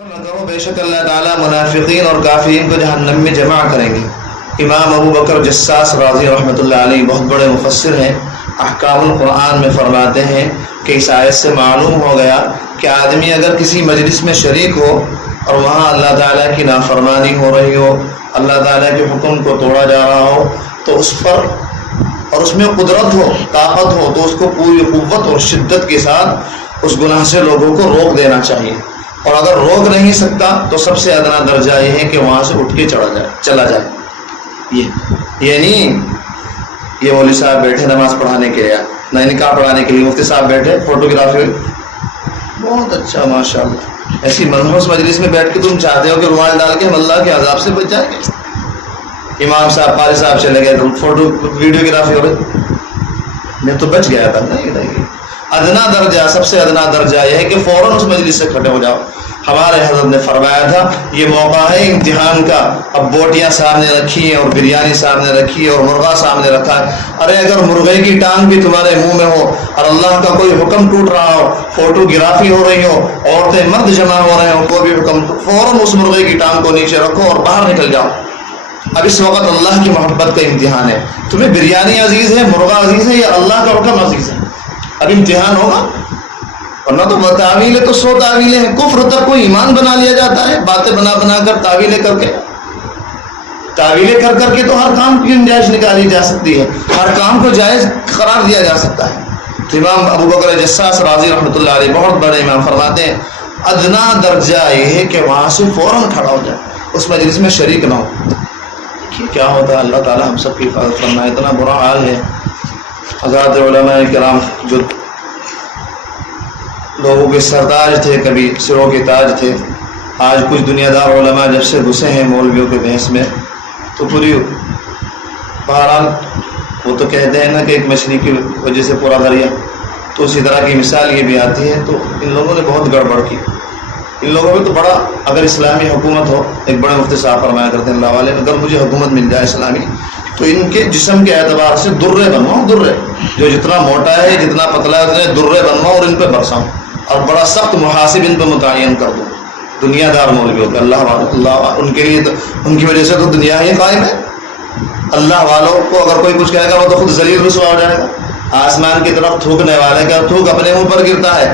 نہ کرو، بے شک اللہ تعالیٰ منافقین اور کافرین کو جہنم میں جمع کریں گے۔ امام ابو بکر جساس رازی رحمۃ اللہ علیہ بہت بڑے مفسر ہیں، احکام القرآن میں فرماتے ہیں کہ اس آیت سے معلوم ہو گیا کہ آدمی اگر کسی مجلس میں شریک ہو اور وہاں اللہ تعالیٰ کی نافرمانی ہو رہی ہو، اللہ تعالیٰ کے حکم کو توڑا جا رہا ہو، تو اس پر اور اس میں قدرت ہو، طاقت ہو، تو اس کو پوری قوت اور شدت کے ساتھ اس گناہ سے لوگوں کو روک دینا چاہیے۔ اور اگر روک نہیں سکتا تو سب سے ادنا درجہ یہ ہے کہ وہاں سے اٹھ کے چلا جائے۔ یہ نہیں یہ مولوی صاحب بیٹھے نماز پڑھانے کے لیے، نہ نکاح پڑھانے کے لیے، مفتی صاحب بیٹھے فوٹوگرافی ہوئی، بہت اچھا ماشاء اللہ، ایسی منحوس مجلس میں بیٹھ کے تم چاہتے ہو کہ رومال ڈال کے ہم اللہ کے عذاب سے بچ جائیں گے۔ امام صاحب قاری صاحب چلے گئے تو فوٹو ویڈیوگرافی ہو رہی، میں تو بچ گیا تھا۔ نہیں، ادنا درجہ، سب سے ادنا درجہ یہ ہے کہ فوراً اس مجلس سے کھڑے ہو جاؤ۔ ہمارے حضرت نے فرمایا تھا یہ موقع ہے امتحان کا، اب بوٹیاں سامنے رکھی ہیں اور بریانی سامنے رکھی ہے اور مرغا سامنے رکھا ہے، ارے اگر مرغے کی ٹانگ بھی تمہارے منہ میں ہو اور اللہ کا کوئی حکم ٹوٹ رہا ہو، فوٹوگرافی ہو رہی ہو، عورتیں مرد جمع ہو رہے ہوں، کوئی بھی حکم، فوراً اس مرغے کی ٹانگ کو نیچے رکھو اور باہر نکل جاؤ۔ اب اس وقت اللہ کی محبت کا امتحان ہے، تمہیں بریانی عزیز ہے، مرغا عزیز ہے، یا اللہ کا حکم عزیز ہے؟ اب امتحان ہوگا، ورنہ تو تعویلیں تو 100 تعویلیں ہیں، کفر تک کوئی ایمان بنا لیا جاتا ہے، باتیں بنا کر تعویلیں کر کے تو ہر کام کی گنجائش نکالی جا سکتی ہے، ہر کام کو جائز قرار دیا جا سکتا ہے۔ تو امام ابو بکر جساس رازی رحمۃ اللہ علیہ بہت بڑے امام فرماتے ہیں ادنا درجہ یہ ہے کہ وہاں سے فوراً کھڑا ہو جائے، اس مجلس میں شریک نہ ہو۔ کیا ہوتا ہے، اللہ تعالیٰ ہم سب کی حفاظت فرمائے۔ اتنا برا حال ہے، حضرات علماء کرام جو لوگوں کے سردار تھے، کبھی سروں کے تاج تھے، آج کچھ دنیا دار علماء جب سے گھسے ہیں مولویوں کے بحث میں تو پوری، بہرحال وہ تو کہتے ہیں نا کہ ایک مچھلی کی وجہ سے پورا دریا، تو اسی طرح کی مثال یہ بھی آتی ہے۔ تو ان لوگوں نے بہت گڑبڑ کی، ان لوگوں میں تو بڑا، اگر اسلامی حکومت ہو، ایک بڑے مفتی صاحب فرمایا کرتے ہیں اللہ والے، اگر مجھے حکومت مل جائے اسلامی تو ان کے جسم کے اعتبار سے درے بنواؤں، درے جو جتنا موٹا ہے جتنا پتلا ہے اتنے درے بنواؤں اور ان پہ برساؤں، اور بڑا سخت محاسب ان پہ متعین کر دوں، دنیا دار مولویوں پہ، اللہ والوں، ان کے لیے تو، ان کی وجہ سے تو دنیا ہی قائم ہے۔ اللہ والوں کو اگر کوئی کچھ کہے گا وہ تو خود ذلیل رسوا ہو جائے گا۔ آسمان کی طرف تھوکنے والے کا تھوک اپنے منہ پر گرتا ہے،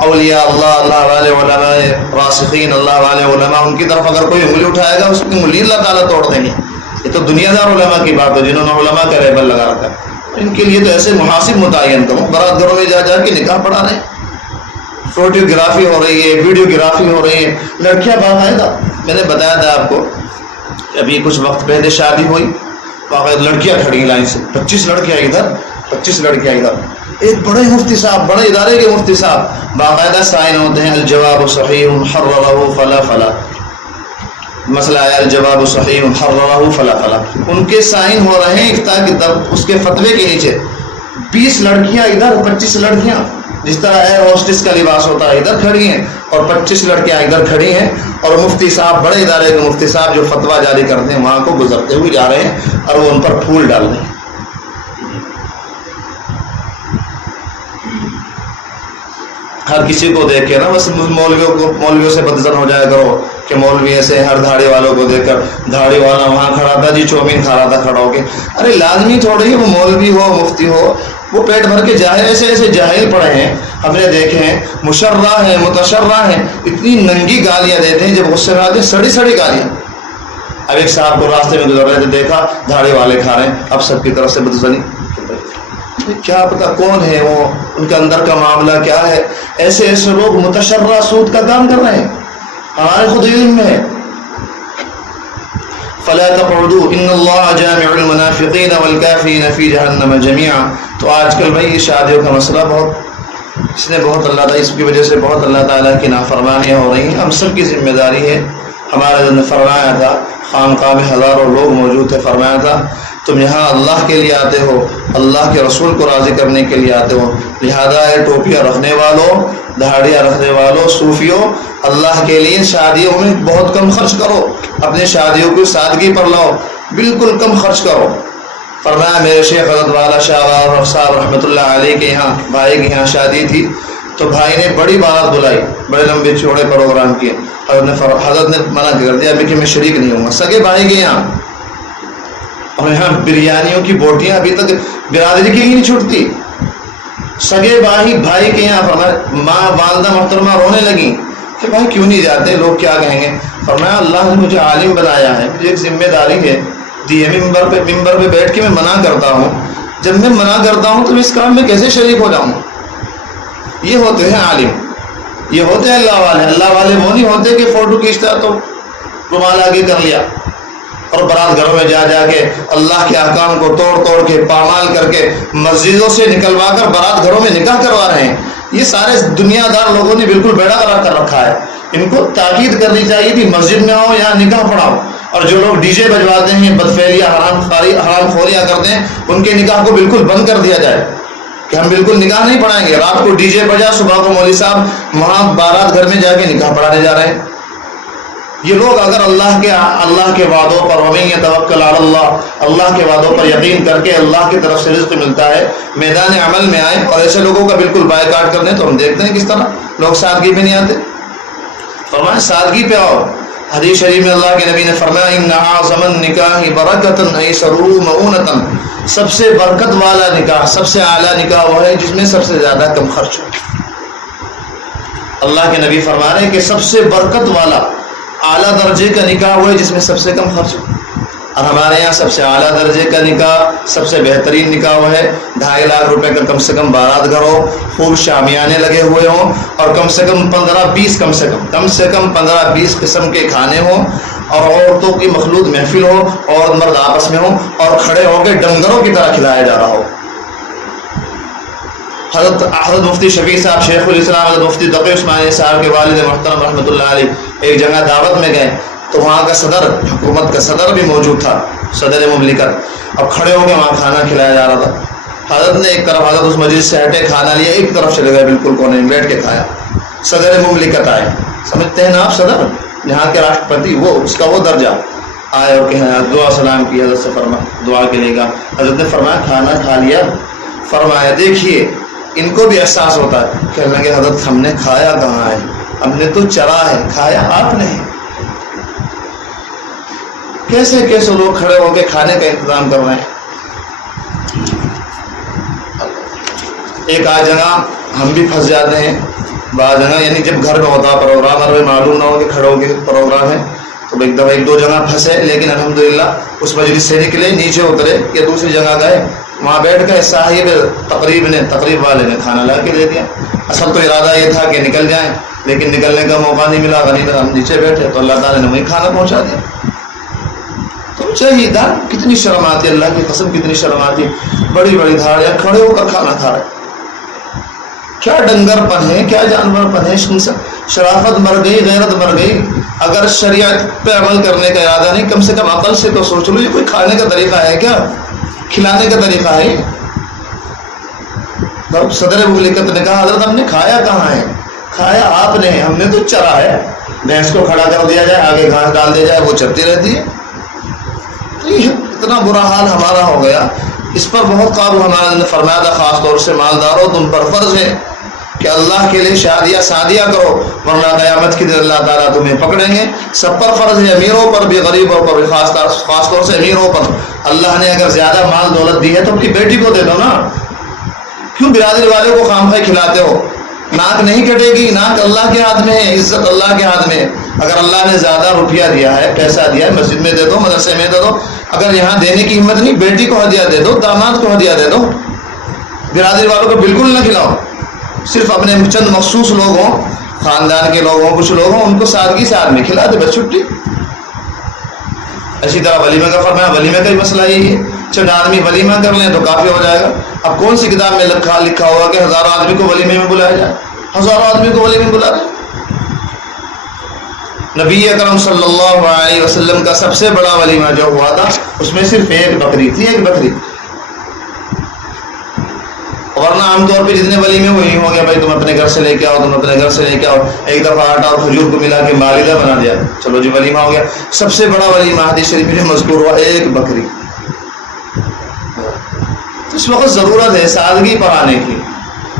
اولیاء اللہ، اللہ والے علماء راسخین، اللہ والے علماء، ان کی طرف اگر کوئی انگلی اٹھائے گا اس کی انگلی اللہ تعالیٰ توڑ دیں گے۔ یہ تو دنیا دار علماء کی بات ہے جنہوں نے علماء کا لیبل لگا رکھا ہے، ان کے لیے تو ایسے محاسب متعین کرو، برات گھروں میں جا کے نکاح پڑھا رہے ہیں، فوٹوگرافی ہو رہی ہے، ویڈیوگرافی ہو رہی ہے، لڑکیاں باقاعدہ، میں نے بتایا تھا آپ کو کہ ابھی کچھ وقت پہلے شادی ہوئی، باقاعدہ لڑکیاں کھڑی لائن سے، 25 لڑکیاں ادھر، 25 لڑکیاں ادھر، ایک بڑے مفتی صاحب، بڑے ادارے کے مفتی صاحب باقاعدہ سائن ہوتے ہیں، الجواب صحیح حررہ فلا فلا، مسئلہ آیا الجواب صحیح حررہ فلا فلا، ان کے سائن ہو رہے ہیں تاکہ اس کے فتوے کے نیچے 20 لڑکیاں ادھر، 25 لڑکیاں، جس طرح ایئر ہوسٹس کا لباس ہوتا ہے ادھر کھڑی ہیں اور 25 لڑکیاں ادھر کھڑی ہیں، اور مفتی صاحب، بڑے ادارے کے مفتی صاحب جو فتویٰ جاری کرتے ہیں وہاں کو گزرتے ہوئے جا رہے ہیں اور وہ ان پر پھول ڈال رہے ہیں۔ ہر کسی کو دیکھ کے نا بس مولویوں سے بدظن ہو جایا کرو کہ مولوی ایسے، ہر دھاڑی والوں کو دیکھ کر، دھاڑی والا وہاں کھڑا تھا جی چومین کھا رہا تھا کھڑا ہو کے، ارے لازمی تھوڑی وہ مولوی ہو مفتی ہو، وہ پیٹ بھر کے جاہل، ایسے ایسے جاہل پڑے ہیں ہم نے دیکھے ہیں، مشرع ہیں، متشرع ہیں، اتنی ننگی گالیاں دیتے ہیں، جب غصے میں آتے ہیں سڑی سڑی گالیاں۔ اب ایک صاحب کو راستے میں گزر رہے تھے، دیکھا دھاڑی والے کھا رہے ہیں، اب سب کی طرف سے بدظنی، کیا پتا کون ہے وہ، ان کے اندر کا معاملہ کیا ہے، ایسے ایسے لوگ متشرع سود کا کام کر رہے ہیں، ہمارے خود علم میں ہے۔ فلا تقعدوا ان اللہ جامع المنافقین والکافرین فی جہنم جميعا۔ تو آج کل بھائی شادیوں کا مسئلہ بہت، اس نے بہت اللہ تعالیٰ، اس کی وجہ سے بہت اللہ تعالیٰ کی نافرمانیاں ہو رہی ہیں، ہم سب کی ذمہ داری ہے۔ ہمارے حضرت نے فرمایا تھا، خانقاہ میں ہزاروں لوگ موجود تھے، فرمایا تھا تم یہاں اللہ کے لیے آتے ہو، اللہ کے رسول کو راضی کرنے کے لیے آتے ہو، لہذا ٹوپیاں رکھنے والوں، دھاڑیاں رکھنے والوں، صوفیوں، اللہ کے لیے شادیوں میں بہت کم خرچ کرو، اپنے شادیوں کو سادگی پر لاؤ، بالکل کم خرچ کرو۔ فرمایا میرے شیخ حضرت والا شاہ صاحب رحمۃ اللہ علیہ کے یہاں، بھائی کے یہاں شادی تھی، تو بھائی نے بڑی بارات بلائی، بڑے لمبے چوڑے پروگرام کیے. حضرت نے منع کر دیا کہ میں شریک نہیں ہوں گا. سگے بھائی کے یہاں، اور یہاں بریانیوں کی بوٹیاں ابھی تک برادری کی نہیں چھوٹتی. سگے بھائی کے یہاں فرمایا، ماں والدہ محترمہ رونے لگی کہ بھائی کیوں نہیں جاتے، لوگ کیا کہیں گے. فرمایا اللہ نے مجھے عالم بنایا ہے، مجھے ایک ذمہ داری ہے دی ہے، ممبر پہ بیٹھ کے میں منع کرتا ہوں. جب میں منع کرتا ہوں تو اس کام میں کیسے شریک ہو جاؤں. یہ ہوتے ہیں عالم، یہ ہوتے ہیں اللہ والے. اللہ والے وہ نہیں ہوتے کہ فوٹو کھینچتا تو رومال آگے کر لیا اور برات گھروں میں جا کے اللہ کے احکام کو توڑ کے پامال کر کے مسجدوں سے نکلوا کر برات گھروں میں نکاح کروا رہے ہیں. یہ سارے دنیا دار لوگوں نے بالکل بیڑا غرق کر رکھا ہے. ان کو تاکید کرنی چاہیے کہ مسجد میں آؤ یا نکاح پڑھاؤ. اور جو لوگ ڈی جے بجواتے ہیں، بدفعلیاں حرام خوریاں کرتے ہیں، ان کے نکاح کو بالکل بند کر دیا جائے کہ ہم بالکل نکاح نہیں پڑھائیں گے. رات کو ڈی جے بجا، صبح کو مولوی صاحب وہاں بارات گھر میں جا کے نکاح پڑھانے جا رہے ہیں. یہ لوگ اگر اللہ کے وعدوں پر وَمَن يَتَوَكَّلْ عَلَى اللَّهِ، اللہ کے وعدوں پر یقین کر کے اللہ کی طرف سے رزق ملتا ہے، میدان عمل میں آئیں اور ایسے لوگوں کا بالکل بائیکاٹ کر دیں. تو ہم دیکھتے ہیں کس طرح لوگ سادگی پہ نہیں آتے. فرمایا سادگی پہ آؤ. حدیث شریف میں اللہ کے نبی نے فرمایا ان اعظم النکاح برکۃ ایسروا مؤونۃ، سب سے برکت والا نکاح، سب سے اعلیٰ نکاح وہ ہے جس میں سب سے زیادہ کم خرچ ہو. اللہ کے نبی فرما رہے ہیں کہ سب سے برکت والا اعلیٰ درجے کا نکاح وہ ہے جس میں سب سے کم خرچ ہو. اور ہمارے یہاں سب سے اعلیٰ درجے کا نکاح، سب سے بہترین نکاح وہ ہے 2.5 لاکھ روپے کا کم سے کم بارات گھر ہو، خوب شامیانے لگے ہوئے ہوں، اور کم سے کم 15-20 کم سے کم 15-20 قسم کے کھانے ہوں، اور عورتوں کی مخلوط محفل ہو، عورت مرد آپس میں ہوں، اور کھڑے ہو کے ڈنگروں کی طرح کھلایا جا رہا ہو. حضرت مفتی شفیع صاحب شیخ الاسلام حضرت مفتی تقی عثمانی صاحب کے والد محترم رحمۃ اللہ علیہ ایک جگہ دعوت میں گئے تو وہاں کا صدر، حکومت کا صدر بھی موجود تھا، صدر مملکت. اب کھڑے ہو کے وہاں کھانا کھلایا جا رہا تھا. حضرت نے ایک طرف، حضرت اس مجلس سے ہٹے کھانا لیا، ایک طرف چلے گئے بالکل کونے میں بیٹھ کے کھایا. صدر مملکت آئے، سمجھتے ہیں نا آپ صدر، یہاں کے راشٹرپتی، وہ اس کا وہ درجہ، آئے اور کہا دعا سلام کی، حضرت سے فرما دعا کے لیے گا. حضرت نے فرمایا کھانا کھا لیا؟ فرمایا دیکھیے ان کو بھی احساس ہوتا ہے. کہنے لگے حضرت ہم نے کھایا کہاں ہے، ہم نے تو چرا ہے، کھایا آپ نے. کیسے لوگ کھڑے ہو کے کھانے کا انتظام کر رہے ہیں. ایک آج جگہ ہم بھی پھنس جاتے ہیں، بعض جگہ یعنی جب گھر میں ہوتا پروگرام اور معلوم نہ ہو کہ کھڑے ہو کے پروگرام ہے تو ایک دفعہ 1-2 جگہ پھنسے، لیکن الحمدللہ اس مجلس سے نکلے، نیچے اترے یا دوسری جگہ گئے، وہاں بیٹھ گئے. صاحب تقریب والے نے کھانا لا کے دے دیا. اصل تو ارادہ یہ تھا کہ نکل جائیں، لیکن نکلنے کا موقع نہیں ملا، غنی ہم نیچے بیٹھے تو اللہ تعالیٰ نے وہیں کھانا پہنچا دیا. تو چاہیے کتنی شرم آتی ہے، اللہ کی قسم کتنی شرم آتی ہے. بڑی بڑی دھاڑیاں کھڑے ہو کر کھانا کھا رہے، کیا ڈنگر پن ہے، کیا جانور پن ہے. شرافت مر گئی، غیرت مر گئی. اگر شریعت پہ عمل کرنے کا ارادہ نہیں، کم سے کم عقل سے تو سوچ لو یہ کوئی کھانے کا طریقہ ہے کیا، کھلانے کا طریقہ ہے. صدر مملکت نے کہا حضرت ہم نے کھایا کہاں ہے، کھایا آپ نے، ہم نے تو چرا ہے. بھینس کو کھڑا کر دیا جائے، آگے گھاس ڈال دیا جائے، وہ چرتی رہتی ہے. اتنا برا حال ہمارا ہو گیا. اس پر بہت قابو ہمارے نے فرمایا تھا، خاص طور سے مالداروں تم پر فرض ہے کہ اللہ کے لیے شادیاں کرو، ورنہ قیامت کے دن اللہ تعالیٰ تمہیں پکڑیں گے. سب پر فرض ہے، امیروں پر بھی، غریبوں پر بھی، خاص طور سے امیروں پر. اللہ نے اگر زیادہ مال دولت دی ہے تو اپنی بیٹی کو دے دو نا. کیوں برادری والے کو خام خواہ کھلاتے ہو؟ ناک نہیں کٹے گی، ناک اللہ کے ہاتھ میں ہے، عزت اللہ کے ہاتھ میں ہے. اگر اللہ نے زیادہ روپیہ دیا ہے، پیسہ دیا ہے، مسجد میں دے دو، مدرسے میں دے دو. اگر یہاں دینے کی ہمت نہیں، بیٹی کو ہدیہ دے دو، داماد کو ہدیہ دے دو. برادری والوں کو بالکل نہ کھلاؤ. صرف اپنے چند مخصوص لوگ ہوں، خاندان کے لوگ ہوں، کچھ لوگ ہوں، ان کو سادگی سے آدمی کھلا دے، بس چھٹی. اسی طرح ولیمہ کا فرمایا، ولیمہ کا بھی مسئلہ یہی ہے. چند آدمی ولیمہ کر لیں تو کافی ہو جائے گا. اب کون سی کتاب میں لکھا ہوگا کہ 1000 آدمی کو ولیمے میں بلایا جائے، 1000 آدمی کو ولیمے میں بلا دیں. نبی اکرم صلی اللہ علیہ وسلم کا سب سے بڑا ولیمہ جو ہوا تھا اس میں صرف ایک بکری تھی، ایک بکری. ورنہ عام طور پہ جتنے ولیمے وہی ہو گیا، بھائی تم اپنے گھر سے لے کے آؤ، تم اپنے گھر سے لے کے آؤ. ایک دفعہ آٹا اور کھجور کو ملا کے مالدہ بنا دیا، چلو جی ولیمہ ہو گیا. سب سے بڑا ولیمہ حدیث شریف میں مذکور ہوا ایک بکری. اس وقت ضرورت ہے سادگی پر آنے کی.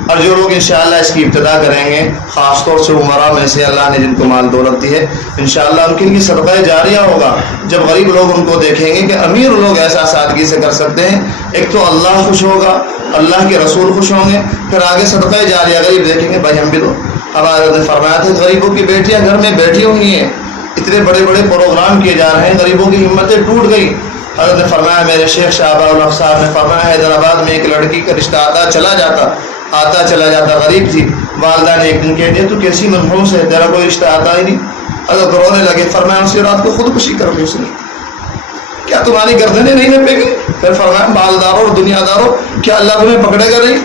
اور جو لوگ انشاءاللہ اس کی ابتدا کریں گے، خاص طور سے عمرا میں سے اللہ نے جن کو مال دولت دی ہے، انشاءاللہ ان کے لیے صدقہ جاریہ ہوگا۔ جب غریب لوگ ان کو دیکھیں گے کہ امیر لوگ ایسا سادگی سے کر سکتے ہیں، ایک تو اللہ خوش ہوگا، اللہ کے رسول خوش ہوں گے، پھر آگے صدقہ جاریہ غریب دیکھیں گے بھائی ہم بھی دو۔ ہمارے نے فرمایا تھا غریبوں کی بیٹیاں گھر میں بیٹھی ہوئی ہیں، اتنے بڑے بڑے پروگرام کیے جا رہے ہیں، غریبوں کی ہمتیں ٹوٹ گئی۔ حضرت نے فرمایا، میرے شیخ شاہبہ الحق صاحب نے فرمایا، حیدرآباد میں ایک لڑکی کا رشتہ آتا چلا جاتا، غریب تھی، والدہ نے ایک دن کہہ دیا تو کیسی منحوس ہے، تیرا کوئی رشتہ آتا ہی نہیں۔ حضرت رونے لگے، فرمایا اسی رات کو خودکشی کر لی اس نے، کیا تمہاری گردنیں نہیں نپے گی؟ پھر فرمایا، مالداروں اور دنیا داروں، کیا اللہ تمہیں پکڑے گا نہیں؟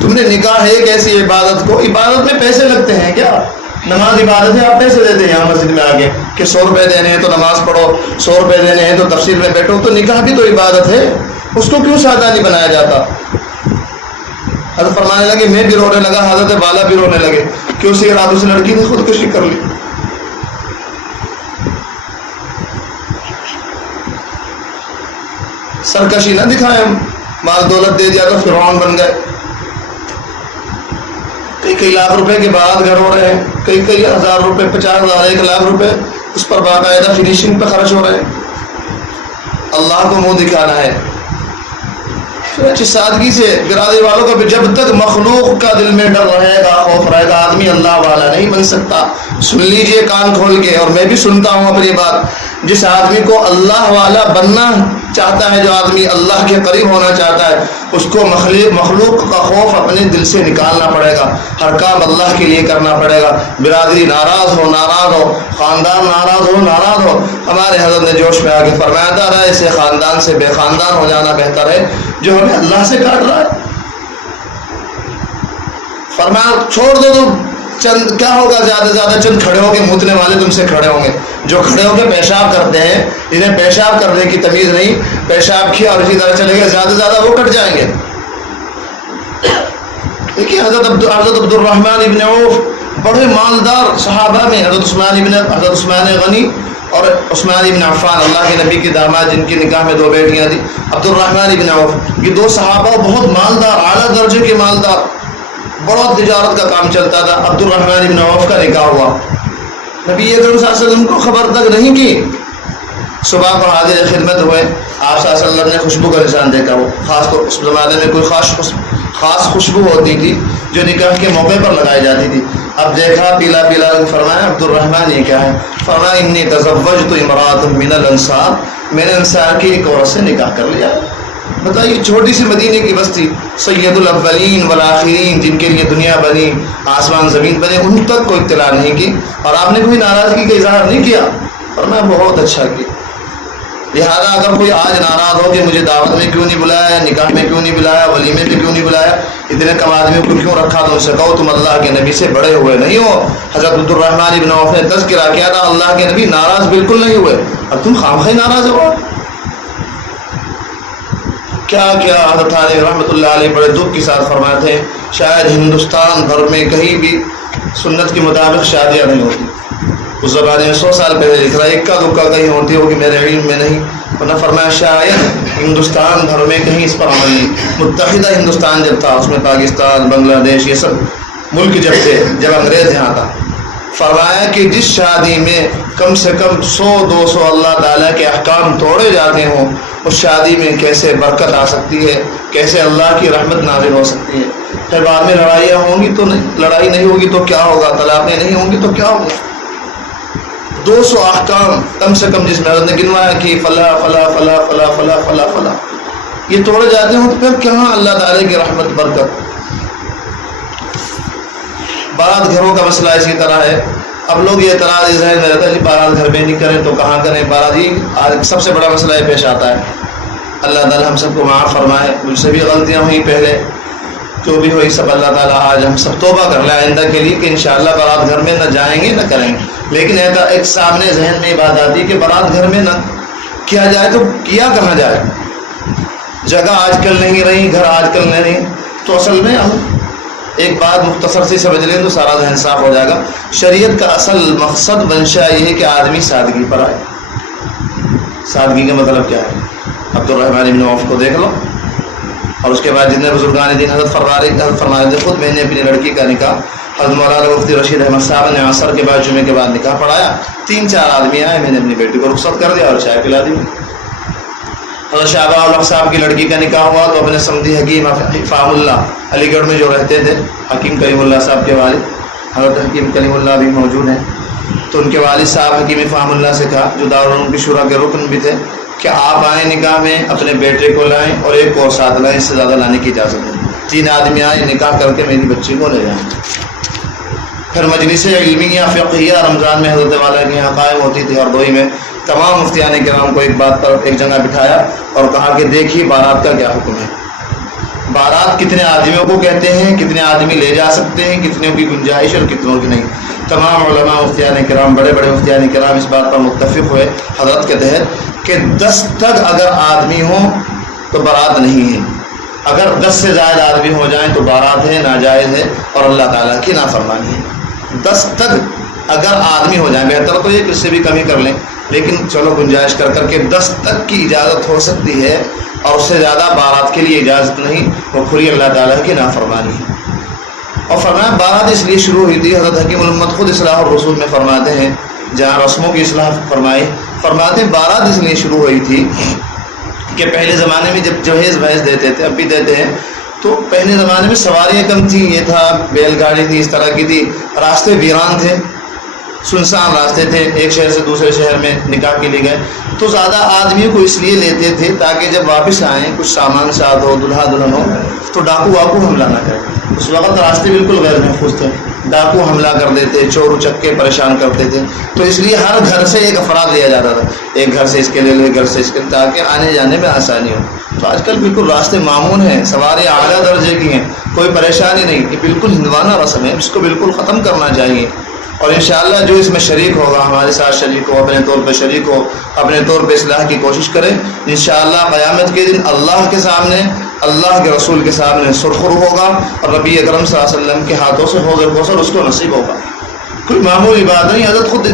تم نے نکاح ہے ایک ایسی عبادت کو، عبادت میں پیسے لگتے ہیں کیا؟ نماز عبادت ہے، آپ پیسے دیتے ہیں یہاں مسجد میں آگے کہ 100 روپے دینے ہیں تو نماز پڑھو، 100 روپے دینے ہیں تو تفسیر میں بیٹھو، تو نکاح بھی تو عبادت ہے، اس کو کیوں سادہ نہیں بنایا جاتا؟ حضرت فرمانے لگے، میں بھی رونے لگا، حضرت والا بھی رونے لگے کہ اسی رات اس لڑکی نے خودکشی کر لی۔ سرکشی نہ دکھائیں، مال دولت دے دیا تو فرعون بن گئے، کئی لاکھ روپے کے بعد گھر ہو رہے ہیں، کئی ہزار روپے، 50,000 1 لاکھ روپے اس پر باقاعدہ فنیشنگ پہ خرچ ہو رہے ہیں، اللہ کو منہ دکھانا ہے۔ اچھی سادگی سے برادری والوں کا بھی، جب تک مخلوق کا دل میں ڈر رہے گا، خوف رہے گا، آدمی اللہ والا نہیں بن سکتا۔ سن لیجئے کان کھول کے، اور میں بھی سنتا ہوں اپنی بات، جس آدمی کو اللہ والا بننا چاہتا ہے، جو آدمی اللہ کے قریب ہونا چاہتا ہے، اس کو مخلوق کا خوف اپنے دل سے نکالنا پڑے گا، ہر کام اللہ کے لیے کرنا پڑے گا۔ برادری ناراض ہو، خاندان ناراض ہو، ہمارے حضرت نے جوش میں آگے فرمایا تھا، ایسے خاندان سے بے خاندان ہو جانا بہتر ہے جو ہمیں اللہ سے کاٹ رہا ہے۔ فرمایا چھوڑ دو تو چند کیا ہوگا، زیادہ سے زیادہ چند کھڑے ہو کے موتنے والے تم سے کھڑے ہوں گے، جو کھڑے ہو کے پیشاب کرتے ہیں، جنہیں پیشاب کرنے کی تمیز نہیں، پیشاب کیا اور اسی طرح چلے گئے، زیادہ سے زیادہ وہ کٹ جائیں گے۔ دیکھیے حضرت عبد الرحمن ابن عوف بڑے مالدار صحابہ میں، حضرت عثمان غنی اور عثمان ابن عفان، اللہ کے نبی کے داماد، جن کی نکاح میں 2 بیٹیاں تھیں، عبد الرحمن ابن عوف، یہ 2 صحابہ بہت مالدار، اعلیٰ درجے کے مالدار، بڑا تجارت کا کام چلتا تھا۔ عبد الرحمن ابن عوف کا نکاح ہوا، نبی اکرم صلی اللہ علیہ وسلم کو خبر تک نہیں کی، صبح کو حاضر خدمت ہوئے، آپ صلی اللہ علیہ وسلم نے خوشبو کا نشان دیکھا، وہ خاص طور اس زمانے میں کوئی خاص خوشبو ہوتی تھی جو نکاح کے موقع پر لگائی جاتی تھی۔ اب دیکھا پیلا رنگ، فرمایا عبد الرحمن یہ کیا ہے؟ فرمایا انی تزوجت امرأۃ من الانصار، میں نے انصار کی ایک عورت سے نکاح کر لیا۔ بتائیے چھوٹی سی مدینے کی بستی، سید الاولین والآخرین، جن کے لیے دنیا بنی، آسمان زمین بنے، ان تک کوئی اطلاع نہیں کی، اور آپ نے کوئی ناراضگی کا اظہار نہیں کیا۔ فرمایا بہت اچھا کیا۔ لہٰذا اگر کوئی آج ناراض ہو کہ مجھے دعوت میں کیوں نہیں بلایا، نکاح میں کیوں نہیں بلایا، ولیمے پہ کیوں نہیں بلایا، اتنے کم آدمیوں کو کیوں رکھا، تو ان سے کہو تم اللہ کے نبی سے بڑے ہوئے نہیں ہو۔ حضرت عبد الرحمن ابن عوف نے تذکرہ کیا تھا، اللہ کے نبی ناراض بالکل نہیں ہوئے، اور تم خامخواہ ناراض ہو۔ کیا حضرت علی رحمۃ اللہ علیہ بڑے دکھ کے ساتھ فرماتے تھے، شاید ہندوستان بھر میں کہیں بھی سنت کے مطابق شادیاں نہیں ہوتی۔ اس زمانے میں 100 سال پہلے لکھ رہا ہے، اکا دکا کہیں ہوتی ہوگی، میرے علم میں نہیں، ورنہ فرمایا شاید ہندوستان بھر میں کہیں اس پر عمل نہیں۔ متحدہ ہندوستان جب تھا، اس میں پاکستان، بنگلہ دیش، یہ سب ملک جب تھے، جب انگریز یہاں تھا، فرمایا کہ جس شادی میں کم سے کم 100-200 اللہ تعالیٰ کے احکام توڑے جاتے ہوں، اس شادی میں کیسے برکت آ سکتی ہے، کیسے اللہ کی رحمت نازل ہو سکتی ہے۔ پھر بعد میں لڑائیاں ہوں گی تو لڑائی نہیں ہوگی تو کیا ہوگا، طلاقیں نہیں ہوں گی تو کیا ہوگا۔ 200 احکام کم سے کم جس میں حضرت نے گنوایا کہ فلا فلا فلا فلا فلا فلا فلا، یہ توڑے جاتے ہوں تو پھر کہاں اللہ تعالیٰ کی رحمت برکت۔ بارات گھروں کا مسئلہ اسی طرح ہے۔ اب لوگ یہ اعتراض ذہن میں رہتا ہے جی بارات گھر میں نہیں کریں تو کہاں کریں، بارات ہی آج سب سے بڑا مسئلہ یہ پیش آتا ہے۔ اللہ تعالیٰ ہم سب کو معاف فرمائے، مجھ سے بھی غلطیاں ہوئیں پہلے، جو بھی ہوئی سب اللہ تعالیٰ آج ہم سب توبہ کر لیں آئندہ کے لیے کہ انشاءاللہ بارات گھر میں نہ جائیں گے نہ کریں گے۔ لیکن ایک سامنے ذہن میں یہ بات آتی ہے کہ بارات گھر میں نہ کیا جائے تو کیا کہاں جائے، جگہ آج کل نہیں رہی، گھر آج کل نہیں رہی، تو اصل میں ہم ایک بات مختصر سی سمجھ لیں تو سارا ذہن صاف ہو جائے گا۔ شریعت کا اصل مقصد منشا یہ ہے کہ آدمی سادگی پر آئے۔ سادگی کا مطلب کیا ہے؟ عبد الرحمن ابن عوف کو دیکھ لو، اور اس کے بعد جتنے بزرگان دین حضرت فرما رہے تھے خود میں نے اپنی لڑکی کا نکاح حضرت مولانا مفتی رشید احمد صاحب نے عصر کے بعد جمعے کے بعد نکاح پڑھایا. 3-4 آدمی آئے, میں نے اپنی بیٹی کو رخصت کر دیا اور چائے پلا دی. حضرت شاہ الحق صاحب کی لڑکی کا نکاح ہوا تو اپنے سمدھی حکیم فام اللہ علی گڑھ میں جو رہتے تھے, حکیم کلیم اللہ صاحب کے والد حضرت حکیم کلیم اللہ بھی موجود ہیں, تو ان کے والد صاحب حکیم فام اللہ سے کہا جو دارالعلوم کی شورا کے رکن بھی تھے کہ آپ آئیں نکاح میں, اپنے بیٹے کو لائیں اور ایک اور ساتھ لائیں, اس سے زیادہ لانے کی اجازت ہے. 3 آدمی آئے, نکاح کر کے میری بچی کو لے جائیں. پھر مجلس علمیہ فقہیہ رمضان میں حضرت والا کے یہاں قائم ہوتی تھی ہردوئی میں. تمام مفتیان کرام کو ایک بات پر ایک جگہ بٹھایا اور کہا کہ دیکھیے بارات کا کیا حکم ہے, بارات کتنے آدمیوں کو کہتے ہیں, کتنے آدمی لے جا سکتے ہیں, کتنوں کی گنجائش اور کتنوں کی نہیں. تمام علماء مفتیان کرام, بڑے بڑے مفتیان کرام اس بات پر متفق ہوئے حضرت کے تحت کہ 10 تک اگر آدمی ہوں تو بارات نہیں ہے, اگر 10 سے زائد آدمی ہو جائیں تو بارات ہے, ناجائز ہے اور اللہ تعالیٰ کی نافرمانی ہے. 10 تک اگر آدمی ہو جائیں, بہتر تو یہ کہ اس سے بھی کمی کر لیں, لیکن چلو گنجائش کر کر کے 10 تک کی اجازت ہو سکتی ہے, اور اس سے زیادہ بارات کے لیے اجازت نہیں, وہ کھلی اللہ تعالیٰ کی نافرمانی ہے. اور فرمایا بارات اس لیے شروع ہوئی تھی, حضرت حکیم الامت خود اصلاح الرسول میں فرماتے ہیں, جہاں رسموں کی اصلاح فرماتے ہیں بارات اس لیے شروع ہوئی تھی کہ پہلے زمانے میں جب جہیز بھیز دیتے تھے, اب بھی دیتے ہیں, تو پہلے زمانے میں سواریاں کم تھیں, یہ تھا بیل گاڑی تھی, اس طرح کی تھی, راستے ویران تھے, سنسان راستے تھے, ایک شہر سے دوسرے شہر میں نکاح کے لیے گئے, تو زیادہ آدمیوں کو اس لیے لیتے تھے تاکہ جب واپس آئیں کچھ سامان ساتھ ہو, دلہا دلہن ہو, تو ڈاکو واکو حملہ نہ کرے. اس وقت راستے بالکل غیر محفوظ تھے, ڈاکو حملہ کر دیتے, چور اچکے پریشان کرتے تھے, تو اس لیے ہر گھر سے ایک افراد لیا جاتا تھا, ایک گھر سے اس کے لے لو, ایک گھر سے اس کے, تاکہ آنے جانے میں آسانی ہو. تو آج کل بالکل راستے معمول ہیں, سواریاں اعلیٰ درجے کی ہیں, کوئی پریشانی نہیں, یہ بالکل ہندوانہ رسم ہے, اس کو بالکل ختم کرنا چاہیے. اور انشاءاللہ جو اس میں شریک ہوگا, ہمارے ساتھ شریک ہو, اپنے طور پہ شریک ہو, اپنے طور پہ اصلاح کی کوشش کرے, انشاءاللہ قیامت کے دن اللہ کے سامنے, اللہ کے رسول کے سامنے سرخرو ہوگا, اور نبی اکرم صلی اللہ علیہ وسلم کے ہاتھوں سے حوض کوثر اس کو نصیب ہوگا. کوئی معمولی بات نہیں. حضرت خود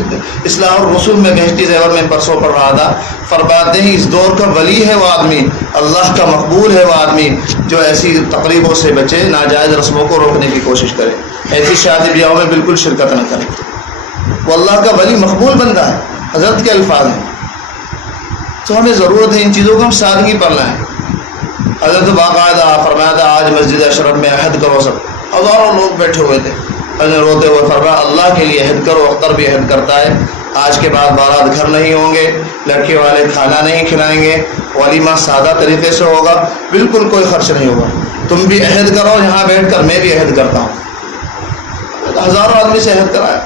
اصلاح الرسول میں بہشتی زیور میں پرسوں پڑھ رہا تھا, فرماتے ہیں اس دور کا ولی ہے وہ آدمی, اللہ کا مقبول ہے وہ آدمی جو ایسی تقریبوں سے بچے, ناجائز رسموں کو روکنے کی کوشش کرے, ایسی شادی بیاہوں میں بالکل شرکت نہ کرے. وہ اللہ کا ولی مقبول بندہ ہے, حضرت کے الفاظ ہیں. تو ہمیں ضرورت ہے ان چیزوں کو ہم سادگی پر لائیں. حضرت باقاعدہ فرمایا تھا آج مسجد اشرف میں عہد کرو, سب ہزاروں لوگ بیٹھے ہوئے تھے, حضرت روتے ہوئے فرمایا اللہ کے لیے عہد کرو, اختر بھی عہد کرتا ہے, آج کے بعد بارات گھر نہیں ہوں گے, لڑکے والے کھانا نہیں کھلائیں گے, ولیمہ سادہ طریقے سے ہوگا, بالکل کوئی خرچ نہیں ہوگا, تم بھی عہد کرو, یہاں بیٹھ کر میں بھی عہد کرتا ہوں. ہزاروں آدمی سے عہد کرایا,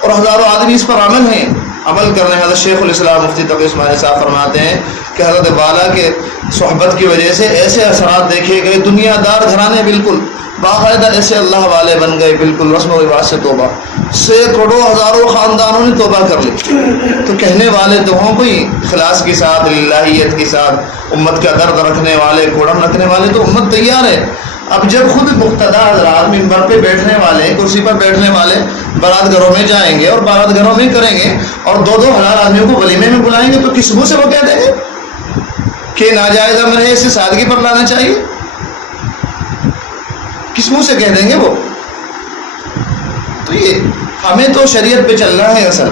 اور ہزاروں آدمی اس پر عمل ہیں, عمل کر رہے ہیں. حضرت شیخ الاسلام مفتی تقی عثمانی صاحب فرماتے ہیں کہ حضرت والا کے صحبت کی وجہ سے ایسے اثرات دیکھے گئے, دنیا دار گھرانے بالکل باقاعدہ ایسے اللہ والے بن گئے, بالکل رسم و رواج سے توبہ, سینکڑوں ہزاروں خاندانوں نے توبہ کر لی. تو کہنے والے تو ہوں کوئی اخلاص کے ساتھ, للہیت کے ساتھ, امت کا درد رکھنے والے, کوڑم رکھنے والے, تو امت تیار ہے. اب جب خود مقتدی حضرات منبر پہ بیٹھنے والے, کرسی پر بیٹھنے والے بارات گھروں میں جائیں گے اور بارات گھروں میں کریں گے, اور 2-2 ہزار آدمیوں کو ولیمے میں بلائیں گے, تو کس منہ سے وہ کہہ دیں گے کہ ناجائز امر ہے, اسے سادگی پر لانا چاہیے؟ کس منہ سے کہہ دیں گے وہ؟ تو یہ ہمیں تو شریعت پہ چلنا ہے اصل.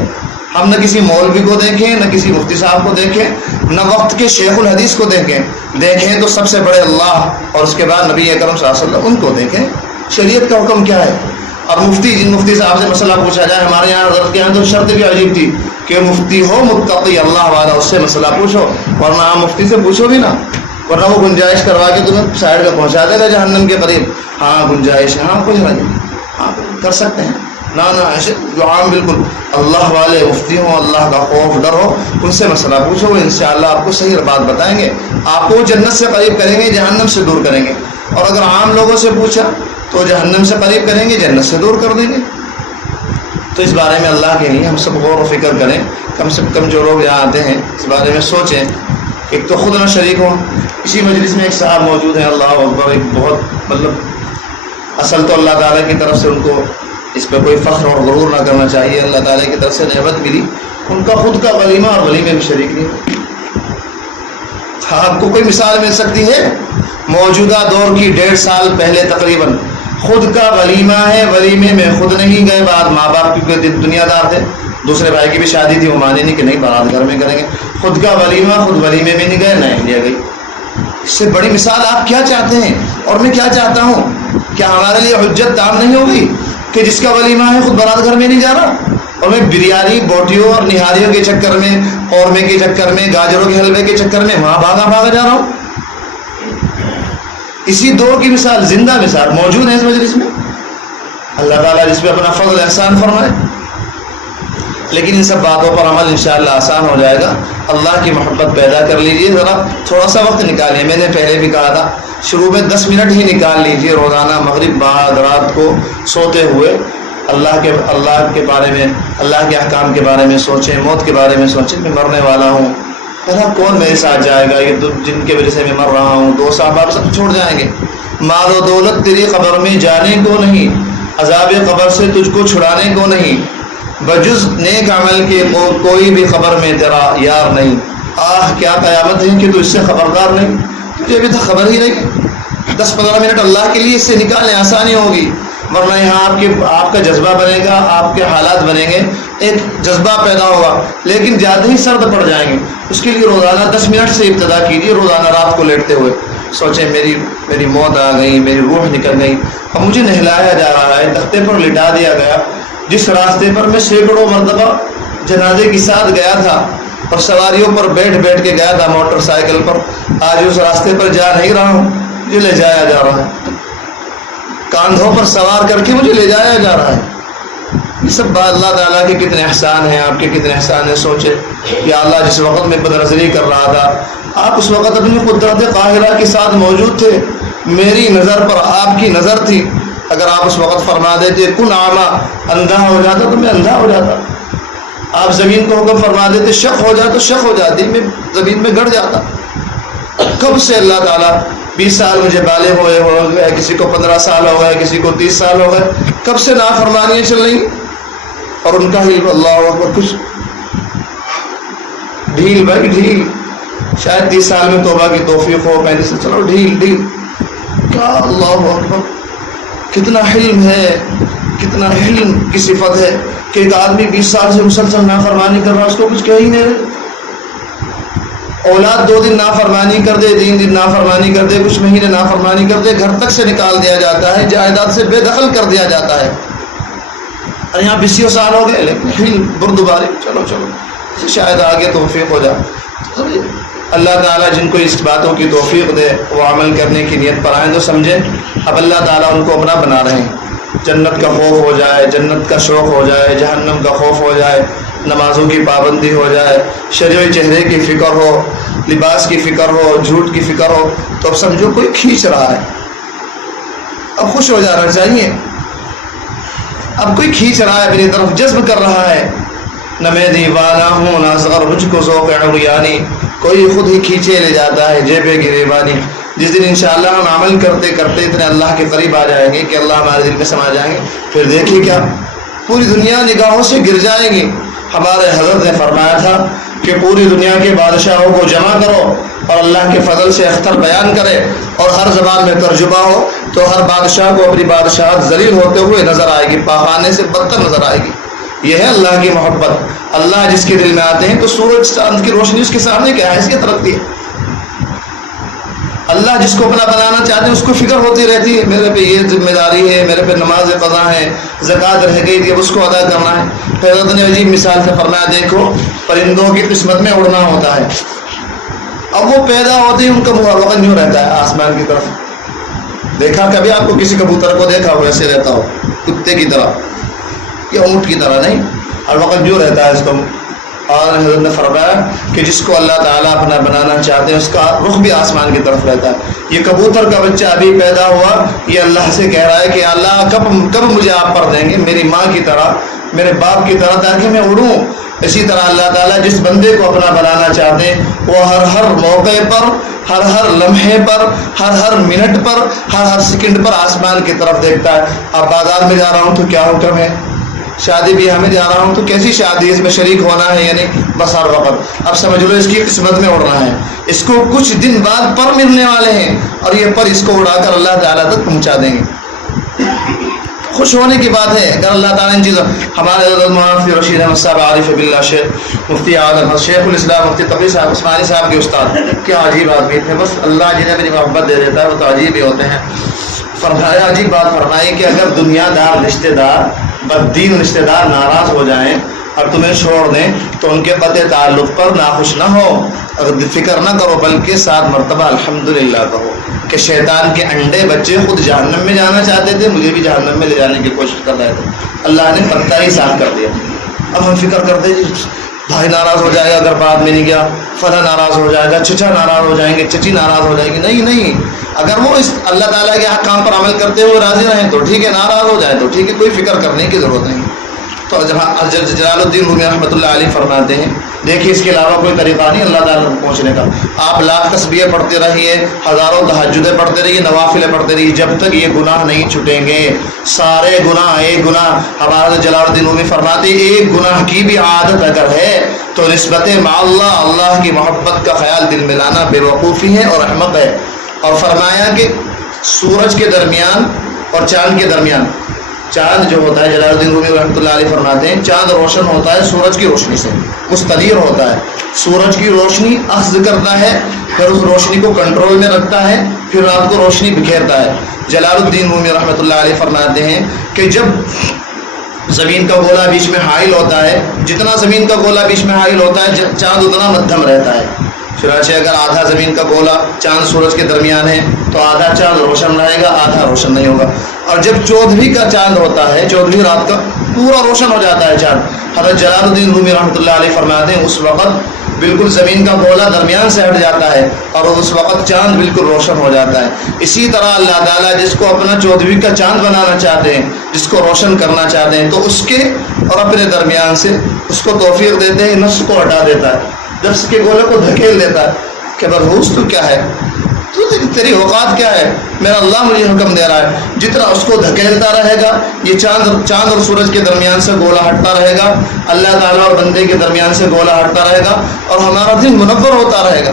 ہم نہ کسی مولوی کو دیکھیں, نہ کسی مفتی صاحب کو دیکھیں, نہ وقت کے شیخ الحدیث کو دیکھیں تو سب سے بڑے اللہ اور اس کے بعد نبی اکرم صلی اللہ علیہ وسلم, ان کو دیکھیں. شریعت کا حکم کیا ہے؟ اب جن مفتی صاحب سے مسئلہ پوچھا جائے, ہمارے یہاں حضرت کے یہاں تو شرط بھی عجیب تھی کہ مفتی ہو متقی اللہ والا, اس سے مسئلہ پوچھو, ورنہ آپ مفتی سے پوچھو بھی نا, ورنہ وہ گنجائش کروا کے تمہیں سائڈ کا پہنچا دے گا جہنم کے قریب. ہاں گنجائش ہے, ہاں کچھ نہیں, ہاں کر سکتے ہیں, نہ ایسے جو عام بالکل اللہ والے مفتی ہوں, اللہ کا خوف ڈر ہو, ان سے مسئلہ پوچھو, وہ انشاءاللہ آپ کو صحیح بات بتائیں گے, آپ کو جنت سے قریب کریں گے, جہنم سے دور کریں گے. اور اگر عام لوگوں سے پوچھا تو جہنم سے قریب کریں گے, جنت سے دور کر دیں گے. تو اس بارے میں اللہ کے لیے ہم سب غور و فکر کریں, کم سے کم جو لوگ یہاں آتے ہیں اس بارے میں سوچیں. ایک تو خود نہ شریک ہوں. اسی مجلس میں ایک صاحب موجود ہیں, اللہ اکبر, ایک بہت مطلب اصل تو اللہ تعالیٰ کی طرف سے ان کو اس پہ کوئی فخر اور غرور نہ کرنا چاہیے, اللہ تعالیٰ کی طرف سے نعمت ملی, ان کا خود کا ولیمہ اور ولیمے میں شریک نہیں. آپ کو کوئی مثال مل سکتی ہے؟ موجودہ دور کی 1.5 سال پہلے تقریباً خود کا ولیمہ ہے، ولیمے میں خود نہیں گئے، بعد ماں باپ کی دنیا دار تھے، دوسرے بھائی کی بھی شادی تھی، وہ مانے نہیں کہ نہیں بارات گھر میں کریں گے، خود کا ولیمہ خود ولیمے میں نہیں گئے، نہ انڈیا گئی۔ اس سے بڑی مثال آپ کیا چاہتے ہیں؟ اور میں کیا چاہتا ہوں، کیا ہمارے لیے حجت تام نہیں ہوگی کہ جس کا ولیمہ ہے خود بارات گھر میں نہیں جا رہا، اور میں بریانی بوٹیوں اور نہاریوں کے چکر میں، قورمے کے چکر میں، گاجروں کے حلوے کے چکر میں وہاں بھاگا جا رہا ہوں؟ اسی دور کی مثال، زندہ مثال موجود ہے اس مجلس میں۔ اللہ تعالیٰ جس پہ اپنا فضل احسان فرمائے۔ لیکن ان سب باتوں پر عمل انشاءاللہ آسان ہو جائے گا۔ اللہ کی محبت پیدا کر لیجئے، ذرا تھوڑا سا وقت نکالیے۔ میں نے پہلے بھی کہا تھا، شروع میں 10 منٹ ہی نکال لیجئے روزانہ، مغرب بعد رات کو سوتے ہوئے اللہ کے بارے میں، اللہ کے احکام کے بارے میں سوچیں، موت کے بارے میں سوچیں۔ میں مرنے والا ہوں، پتہ کون میرے ساتھ جائے گا، یہ جن کے وجہ سے میں مر رہا ہوں، دوست احباب سب چھوڑ جائیں گے، مال و دولت تیری قبر میں جانے کو نہیں، عذاب قبر سے تجھ کو چھڑانے کو نہیں، بجز نیک عمل کے کوئی بھی قبر میں تیرا یار نہیں۔ آہ کیا قیامت ہے کہ تو اس سے خبردار نہیں، تجھے ابھی تک خبر ہی نہیں۔ 10-15 منٹ اللہ کے لیے اس سے نکالیں، آسانی ہوگی، ورنہ یہاں آپ کا جذبہ بنے گا، آپ کے حالات بنیں گے، ایک جذبہ پیدا ہوگا، لیکن زیادہ ہی سرد پڑ جائیں گے۔ اس کے لیے روزانہ 10 منٹ سے ابتدا کیجیے، روزانہ رات کو لیٹتے ہوئے سوچیں میری موت آ گئی، میری روح نکل گئی، اب مجھے نہلایا جا رہا ہے، تختے پر لٹا دیا گیا، جس راستے پر میں سینکڑوں مرتبہ جنازے کے ساتھ گیا تھا اور سواریوں پر بیٹھ کے گیا تھا موٹر سائیکل پر، آج اس راستے پر جا نہیں رہا ہوں، مجھے لے جایا جا رہا ہے، کاندھوں پر سوار کر کے مجھے لے جایا جا رہا ہے۔ یہ سب بات اللہ تعالیٰ کے کتنے احسان ہیں، آپ کے کتنے احسان ہیں۔ سوچے کہ اللہ جس وقت میں بد نظری کر رہا تھا، آپ اس وقت اپنی قدرت قاہرہ کے ساتھ موجود تھے، میری نظر پر آپ کی نظر تھی۔ اگر آپ اس وقت فرما دیتے کن اعمیٰ، اندھا ہو جاتا تو میں اندھا ہو جاتا، آپ زمین کو حکم فرما دیتے شق ہو جاتا تو شق ہو جاتی، میں زمین میں گڑ جاتا۔ کب سے اللہ تعالیٰ 20 سال مجھے بالغ ہوئے ہو گئے، کسی کو 15 سال ہو گئے، کسی کو 30 سال ہو گئے، کب سے نافرمانیاں چل رہی، اور ان کا ہی اللہ اکبر کچھ ڈھیل بھائی ڈھیل، شاید 30 سال میں توبہ کی توفیق ہو، 35 سے چلو ڈھیل کیا، اللہ اکبر کتنا حلم ہے، کتنا حلم کی صفت ہے کہ ایک آدمی 20 سال سے مسلسل نافرمانی کر رہا، اس کو کچھ کہہ ہی نہیں رہے۔ اولاد 2 دن نافرمانی کر دے، 3 دن نافرمانی کر دے، کچھ مہینے نافرمانی کر دے، گھر تک سے نکال دیا جاتا ہے، جائیداد سے بے دخل کر دیا جاتا ہے، اور یہاں 20 سال ہو گئے لیکن حلم بردباری، چلو شاید آگے توفیق ہو جائے۔ اللہ تعالیٰ جن کو اس باتوں کی توفیق دے، وہ عمل کرنے کی نیت پر آئیں تو سمجھیں اب اللہ تعالیٰ ان کو اپنا بنا رہے ہیں، جنت کا خوف ہو جائے، جنت کا شوق ہو جائے، جہنم کا خوف ہو جائے، نمازوں کی پابندی ہو جائے، شجوے چہرے کی فکر ہو، لباس کی فکر ہو، جھوٹ کی فکر ہو، تو اب سمجھو کوئی کھینچ رہا ہے، اب خوش ہو جانا چاہیے، اب کوئی کھینچ رہا ہے میری طرف، جذب کر رہا ہے، نہ میں دیوانہ ہوں نہ اصغر مجھ کو ذوق عریانی، کوئی خود ہی کھینچے لے جاتا ہے جیب گریبانی۔ جس دن انشاءاللہ ہم عمل کرتے کرتے اتنے اللہ کے قریب آ جائیں گے کہ اللہ ہمارے دل میں سما جائیں گے، پھر دیکھیے کیا پوری دنیا نگاہوں سے گر جائے گی۔ ہمارے حضرت نے فرمایا تھا کہ پوری دنیا کے بادشاہوں کو جمع کرو اور اللہ کے فضل سے اختر بیان کرے اور ہر زبان میں ترجمہ ہو، تو ہر بادشاہ کو اپنی بادشاہت ذلیل ہوتے ہوئے نظر آئے گی، پاخانے سے بدتر نظر آئے گی۔ یہ ہے اللہ کی محبت۔ اللہ جس کے دل میں آتے ہیں تو سورج چاند کی روشنی اس کے سامنے کیا حیثیت رکھتی ہے۔ اللہ جس کو اپنا بنانا چاہتے ہیں اس کو فکر ہوتی رہتی ہے، میرے پہ یہ ذمہ داری ہے، میرے پہ نماز قضا ہے، زکوٰۃ رہ گئی تھی اب اس کو ادا کرنا ہے۔ حضرت نے عجیب مثال سے فرمایا، دیکھو پرندوں کی قسمت میں اڑنا ہوتا ہے، اب وہ پیدا ہوتے ہیں ان کا موقع یوں رہتا ہے آسمان کی طرف۔ دیکھا کبھی آپ کو کسی کبوتر کو دیکھا ہو ایسے رہتا ہو کتے کی طرح یا اونٹ کی طرح؟ نہیں، ہر وقت جو رہتا ہے اس کو۔ اور حضرت نے فرمایا کہ جس کو اللہ تعالیٰ اپنا بنانا چاہتے ہیں اس کا رخ بھی آسمان کی طرف رہتا ہے۔ یہ کبوتر کا بچہ ابھی پیدا ہوا، یہ اللہ سے کہہ رہا ہے کہ اللہ کب مجھے آپ پر دیں گے، میری ماں کی طرح، میرے باپ کی طرح، تاکہ میں اڑوں۔ اسی طرح اللہ تعالیٰ جس بندے کو اپنا بنانا چاہتے ہیں وہ ہر موقع پر، ہر لمحے پر، ہر منٹ پر، ہر سیکنڈ پر آسمان کی طرف دیکھتا ہے۔ اب بازار میں جا رہا ہوں تو کیا حکم ہے، شادی بیاہ میں جا رہا ہوں تو کیسی شادی، اس میں شریک ہونا ہے یعنی بس ہر وقت، اب سمجھ لو اس کی قسمت میں اڑنا ہے، اس کو کچھ دن بعد پر ملنے والے ہیں اور یہ پر اس کو اڑا کر اللہ تعالیٰ تک پہنچا دیں گے۔ خوش ہونے کی بات ہے اگر اللہ تعالیٰ ان چیزوں، ہمارے مفتی رشید احمد صاحب عارف باللہ شیخ مفتی اعظم شیخ الاسلام مفتی تقی صاحب عثمانی صاحب کے استاد، کیا عجیب آدمی تھے، بس اللہ جنہیں میری محبت دے دیتا ہے وہ تو عجیب ہی ہوتے ہیں۔ فرمایا عجیب بات فرمائی کہ اگر دنیا دار رشتہ دار بددین رشتہ دار ناراض ہو جائیں اور تمہیں چھوڑ دیں تو ان کے قطع تعلق پر ناخوش نہ ہو، اگر فکر نہ کرو بلکہ 7 مرتبہ الحمدللہ کہو کہ شیطان کے انڈے بچے خود جہنم میں جانا چاہتے تھے، مجھے بھی جہنم میں لے جانے کی کوشش کر رہے تھے، اللہ نے پتہ ہی صاف کر دیا۔ اب ہم فکر کرتے جی بھائی ناراض ہو جائے گا اگر بعد میں نہیں گیا، فلاں ناراض ہو جائے گا، چچا ناراض ہو جائیں گے، چچی ناراض ہو جائے گی، نہیں، اگر وہ اس اللہ تعالیٰ کے احکام پر عمل کرتے ہوئے راضی رہیں تو ٹھیک ہے، ناراض ہو جائے تو ٹھیک ہے، کوئی فکر کرنے کی ضرورت نہیں۔ تو جلال الدین رومی رحمۃ اللہ علیہ فرماتے ہیں دیکھیے اس کے علاوہ کوئی طریقہ نہیں اللہ تعالیٰ تک پہنچنے کا، آپ لاکھ تسبیحیں پڑھتے رہیے، ہزاروں تہجدیں پڑھتے رہیے، نوافلیں پڑھتے رہیے، جب تک یہ گناہ نہیں چھٹیں گے سارے گناہ، ایک گناہ ہمارا جلال الدین رومی فرماتے ایک گناہ کی بھی عادت اگر ہے تو نسبت مع اللہ، اللہ کی محبت کا خیال دل میں لانا بے وقوفی ہے اور احمق ہے۔ اور فرمایا کہ سورج کے درمیان اور چاند کے درمیان، چاند جو ہوتا ہے جلال الدین رومی رحمۃ اللہ علیہ فرماتے ہیں چاند روشن ہوتا ہے سورج کی روشنی سے، مستدیر ہوتا ہے، سورج کی روشنی اخذ کرتا ہے، پھر اس روشنی کو کنٹرول میں رکھتا ہے، پھر رات کو روشنی بکھیرتا ہے۔ جلال الدین رومی رحمۃ اللہ علیہ فرماتے ہیں کہ جب زمین کا گولا بیچ میں حائل ہوتا ہے، جتنا زمین کا گولا بیچ میں حائل ہوتا ہے چاند اتنا مدھم رہتا ہے، چنانچہ اگر آدھا زمین کا گولا چاند سورج کے درمیان ہے تو آدھا چاند روشن رہے گا، آدھا روشن نہیں ہوگا، اور جب 14ویں کا چاند ہوتا ہے، 14ویں رات کا پورا روشن ہو جاتا ہے چاند، حضرت جلال الدین رومی رحمۃ اللہ علیہ فرماتے ہیں اس وقت بالکل زمین کا گولا درمیان سے ہٹ جاتا ہے اور اس وقت چاند بالکل روشن ہو جاتا ہے۔ اسی طرح اللہ تعالیٰ جس کو اپنا 14ویں کا چاند بنانا چاہتے ہیں، جس کو روشن کرنا چاہتے ہیں، تو اس کے اور اپنے درمیان سے اس کو توفیق دیتے ہیں، نفس کو ہٹا دیتا ہے، نفس کے گولے کو دھکیل دیتا ہے کہ برہوس تو کیا ہے، تو تیری اوقات کیا ہے، میرا اللہ مجھے حکم دے رہا ہے، جتنا اس کو دھکیلتا رہے گا یہ چاند اور سورج کے درمیان سے گولا ہٹتا رہے گا، اللہ تعالیٰ اور بندے کے درمیان سے گولا ہٹتا رہے گا اور ہمارا دل منور ہوتا رہے گا۔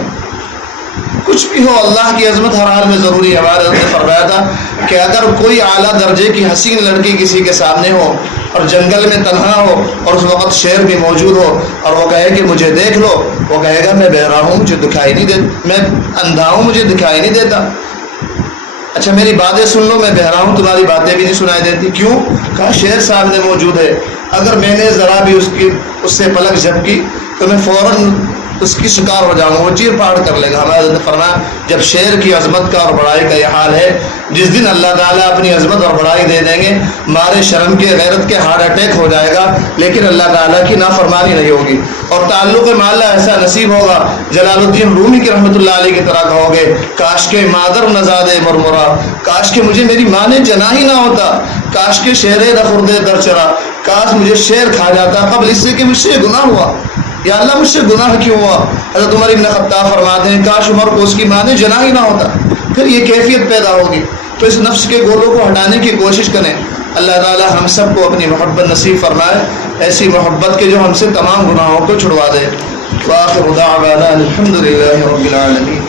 کچھ بھی ہو اللہ کی عظمت ہر حال میں ضروری ہے۔ ہمارے حضرت نے فرمایا تھا کہ اگر کوئی اعلیٰ درجے کی حسین لڑکی کسی کے سامنے ہو اور جنگل میں تنہا ہو اور اس وقت شیر بھی موجود ہو اور وہ کہے کہ مجھے دیکھ لو، وہ کہے گا میں بہرا ہوں مجھے دکھائی نہیں دیتا، میں اندھا ہوں مجھے دکھائی نہیں دیتا، اچھا میری باتیں سن لو، میں بہرا ہوں تمہاری باتیں بھی نہیں سنائی دیتی، کیوں؟ کہا شیر سامنے موجود ہے، اگر میں نے ذرا بھی اس سے پلک جھپکی تو میں فوراً اس کی شکار ہو جاؤں گا، وہ چیر پھاڑ کر لے گا۔ ہمارے حضرت نے فرمایا جب شیر کی عظمت کا اور بڑائی کا یہ حال ہے، جس دن اللہ تعالیٰ اپنی عظمت اور بڑائی دے دیں گے، مارے شرم کے غیرت کے ہارٹ اٹیک ہو جائے گا، لیکن اللہ تعالیٰ کی نافرمانی نہیں ہوگی اور تعلق مع ایسا نصیب ہوگا جلال الدین رومی کی رحمۃ اللہ علیہ کی طرح کہو گے کاش کے مادر نزاد مرمرا، کاش کے مجھے میری ماں نے جنا ہی نہ ہوتا، کاش کے شیر نخردے در چرا، کاش مجھے شیر کھا جاتا قبل اس سے کہ مجھ سے گناہ ہوا، یا اللہ مجھ سے گناہ کیوں ہوا۔ حضرت عمر بن خطاب فرماتے ہیں کاش عمر کو اس کی ماں نے جنا ہی نہ ہوتا، پھر یہ کیفیت پیدا ہوگی۔ تو اس نفس کے گولوں کو ہٹانے کی کوشش کریں، اللہ تعالی ہم سب کو اپنی محبت نصیب فرمائے، ایسی محبت کے جو ہم سے تمام گناہوں کو چھڑوا دے۔ وآخر دعوانا الحمد للہ رب العالمین۔